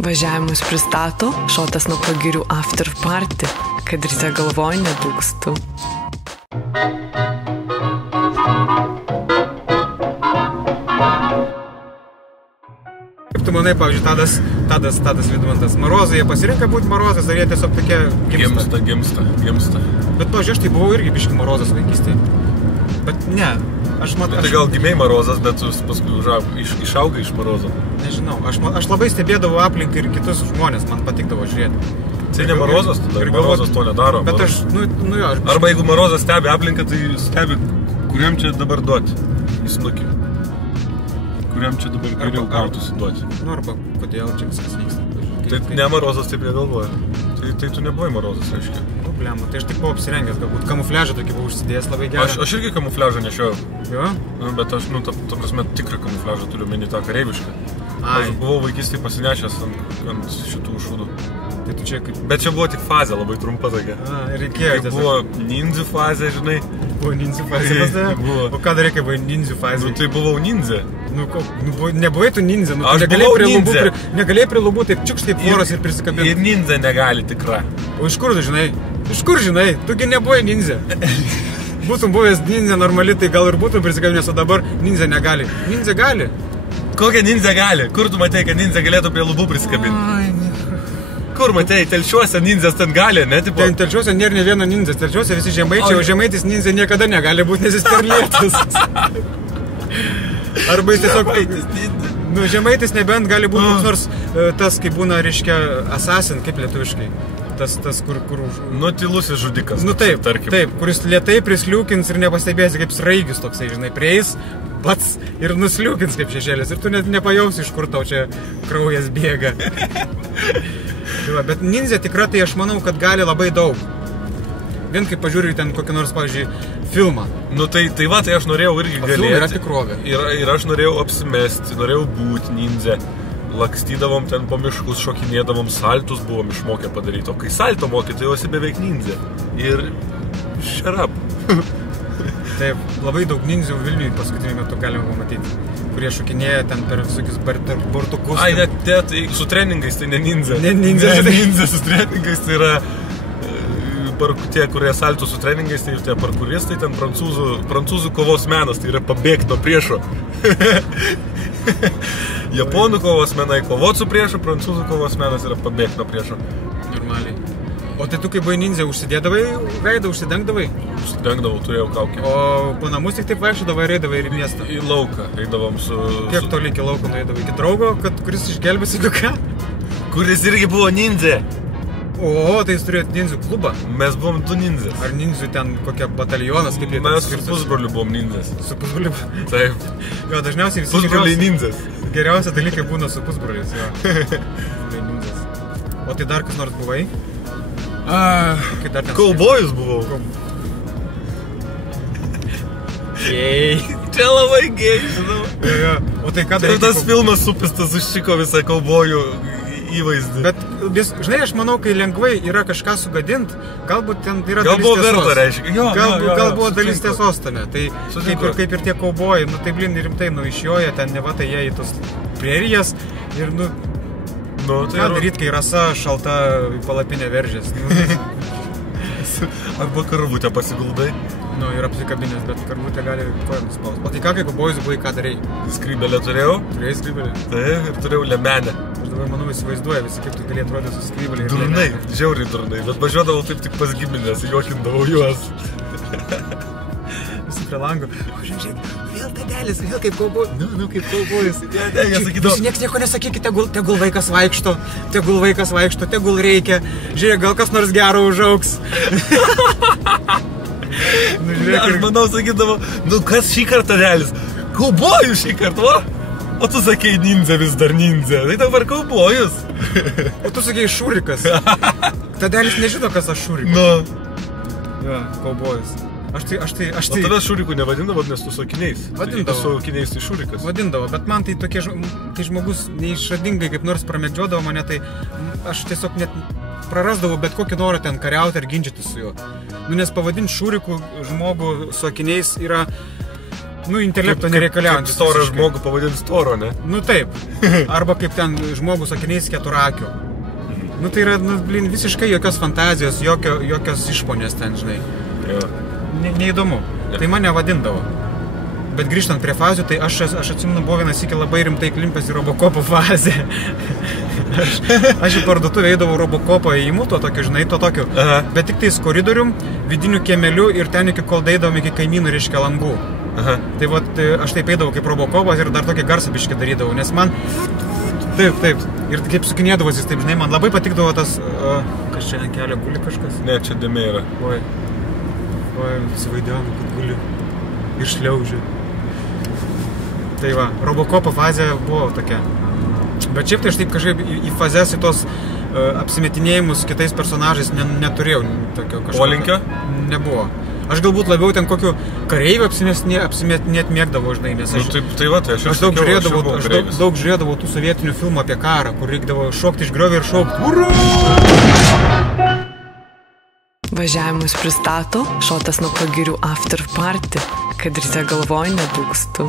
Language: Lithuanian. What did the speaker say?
Važiavimus pristato Šotas nuo pagirių after party, kad ryte galvoj nedūkstu. Kaip tu manai, pavyzdžiui, Tadas Vidmantas, Marozai, jie pasirinka būti Marozas, ar jie tiesiog tokie Gimsta. Bet, pavyzdžiui, aš tai buvau irgi biški Marozas vaikystėje. Bet ne, Tai gal gimei Marozas, bet paskui išaugai iš Marozo. Nežinau, aš labai stebėdavau aplinką ir kitus žmonės, man patikdavo žiūrėti. Tai ne Marozas, tada Marozas to nedaro. Bet aš, Arba jeigu Marozas stebi aplinką, tai stebi, kuriam čia dabar duoti į snukį. Kuriam čia dabar geriau gautųsi duoti. Arba kodėl čia viskas vyksta. Tai ne Marozas taip negalvoja. Tai tu nebuvai Marozas, reiškia. Problema, tai aš tik buvau apsirengęs, galbūt kamufliažą tokį buvau užsidėjęs labai gerą. Aš irgi kamufliažą nešiau. Jo? Bet aš, ta prasme, tikrą kamufliažą turiu meni tą kareivišką. Aš buvau vaikystėje pasinešęs ant šitų šūdų. Tai tu čia kaip... Bet čia buvo tik fazė, labai trumpa tokia. Reikėjo tiesiog. Buvo ninzių fazė, žinai. Buvo ninzių fazė pas tave? Buvo. O ką dar reikia buvo ninzių fazė? Tai buvau ninzė. Nebuvai tu ninzė. Aš buvau ninzė. Negalėjai prie lubų taip čiukšt kaip poros ir prisikabinti. Ir ninzė negali tikra. O iš kur tu žinai? Iš kur žinai? Tugi nebuvai ninzė. Būtum buvęs ninzė normali, tai gal ir būtum prisikabinęs, o dabar ninzė negali. Ninzė gali. Kokia ninzė gali? Kur tu matei, kad ninzė galėtų prie lubų prisikabinti? Kur matei? Telšiuose ninzės ten gali, ne? Ten Telšiuose nėra ne vieno ninzės. Telšiuose visi žemaičiai, o žemaitis ninzė niekada negali būti, nes jis per lėtas. Arba jis tiesiog... Žemaitis nebent gali būti nors tas, kaip būna, reiškia, assassin, kaip lietuviškai. Tas, kur... Tylusis žudikas. Taip, kuris lėtai prisliūkins ir nepastebėsi, kaip sraigis toksai, žinai, prieis pats ir nusliūkins kaip šešėlis. Ir tu net nepajausi, iš kur tau čia kraujas bėga. Bet ninzė tikra, tai aš manau, kad gali labai daug. Vien kaip pažiūrėjau ten kokį nors, pavyzdžiui, filmą. Tai aš norėjau irgi galėti. Filmai yra tikrovė. Ir aš norėjau apsimesti, norėjau būti ninzė. Lakstydavom ten po miškus, šokinėdavom, saltus buvom išmokę padaryti. O kai salto mokė, tai jau esi beveik ninzė. Ir šerap. Taip, labai daug ninzių Vilniui paskutiniu metu galima pamatyti. Kurie šokinėja ten per visokius bortukus. Tai su treningais tai ne ninzė. Ne ninzė. Ne ninzė su treningais, tai yra tie, kurie saltų su treningais, tai tie parkuristai, ten prancūzų kovos menas, tai yra pabėgti nuo priešo. Japonų kovos menai kovot su priešu, prancūzų kovos menas yra pabėgti nuo priešo. Normaliai. O tai tu kaip buvai ninzė, užsidėdavai veidą, užsidengdavai? Užsidengdavau, turėjau kaukę. O po namus tik taip vaikščiodavai ir eidavai ir į miestą? Į lauką, eidavom su... Kiek toli iki lauko nueidavai? Iki draugo, kuris išgelbėsi ką? Kuris irgi buvo ninzė. O, tai jūs turėjot ninzių klubą? Mes buvom du ninzės. Ar ninzių ten kokia batalionas, kaip jie... Mes su pusbroliu buvom ninzės. Su pusbroliu? Taip. Jo, dažniausiai visi pusbroliai ninzės. Geriausia dalykai būna su pusbroliais, jo. O tai dar kas nors buvai? Kaubojus buvau. Gei. Čia labai gei, žinau. O tai ką daryti? Tas filmas supistas užšiko visą kaubojų įvaizdį. Bet, žinai, aš manau, kai lengvai yra kažką sugadint, galbūt ten yra dalis tiesos. Gal buvo verta, reiškia. Gal buvo dalis tiesos tame. Tai kaip ir tie kaubojai, tai blin rimtai išjoja, ten neva tai jie į tos prierijas ir ką daryt, kai rasa šalta į palapinę veržės. Arba karvutę pasiguldai. Ir apsikabinės, bet karvutė gali koją nuspaust. O tai ką, kai kaubojus buvai, ką darėjai? Skrybelę turėjau. Turėjai skrybelę? Taip, ir turėjau lemenę. Aš dabar, manau, įsivaizduoju visi, kaip tu galėjai atrodyti su skrybelė ir durnai, žiauriai durnai, bet važiuodavau taip tik pas giminės, juokindavau juos. Visi prie lango. O žiūrėk, vėl tadelis, vėl kaip kaubojus. Kaip kaubojus. Visi nieks nieko nesakykit, tegul vaikas vaikšto, tegul reikia. Žiūrėk, gal kas nors gero užaugs. Aš manau, sakydavo, kas šį kartą tadelis? Kaubojus šį kartą, va? O tu sakei ninzė, vis dar ninzė. Tai dabar kaubojus. O tu sakei šūrikas. Tadelis nežino, kas aš šūrikas. Jo, kaubojus. Aš tai... O tada šūrikų nevadindavo, nes tu su akiniais. Vadindavo. Su akiniais tai šūrikas. Vadindavo, bet man tai tokie, kai žmogus neišradingai kaip nors pramedžiodavo mane, tai aš tiesiog net prarasdavau bet kokį norą ten kariauti ar ginčyti su juo. Nes pavadinti šūrikų žmogų su akiniais yra... nu, intelekto nereikaliaujantis. Kaip storą žmogų pavadinti storo, ne? Nu taip. Arba kaip ten žmogus sakiniais keturakiu. Nu tai yra, nu, blin, visiškai jokios fantazijos, jokios išponės ten, žinai. Jo. Neįdomu. Tai mane vadindavo. Bet grįžtant prie fazių, tai aš atsimenu, buvo vienas iki labai rimtai klimpęs į Robocopo fazę. Aš į parduotuvę eidavau Robocopo įimu, to tokio, žinai, to tokio. Aha. Bet tik tais koridorium, vidiniu kiemeliu ir ten iki kol deidavom iki kaimynų, reiškia, langų. Aha. Tai vat, aš taip eidavau kaip Robocopas ir dar tokį garsą biškį darydavau, nes man... Taip. Ir kaip sukinėdavos jis, taip, žinai, man labai patikdavo tas... Kas čia ant kelio guli kažkas? Ne, čia dėmė yra. Oi, įsivaidėjau, kad guli ir šliaužė. Tai va, Robocopo fazė buvo tokia. Bet šiaip tai aš taip kažkaip į fazes, į tos apsimetinėjimus kitais personažais neturėjau tokio kažkokio. Polinkio? Nebuvo. Aš galbūt labiau ten kokiu kareiviu apsimetinėt mėgdavau, žinai, nes aš... Nu, tai va, tai aš daug žiūrėdavau tų sovietinių filmų apie karą, kur reikdavo šokti iš griovio ir šokti. Ura! Važiavimus pristato Šotas nuo pagirių after party, kad ryte galvoj nebūkstų.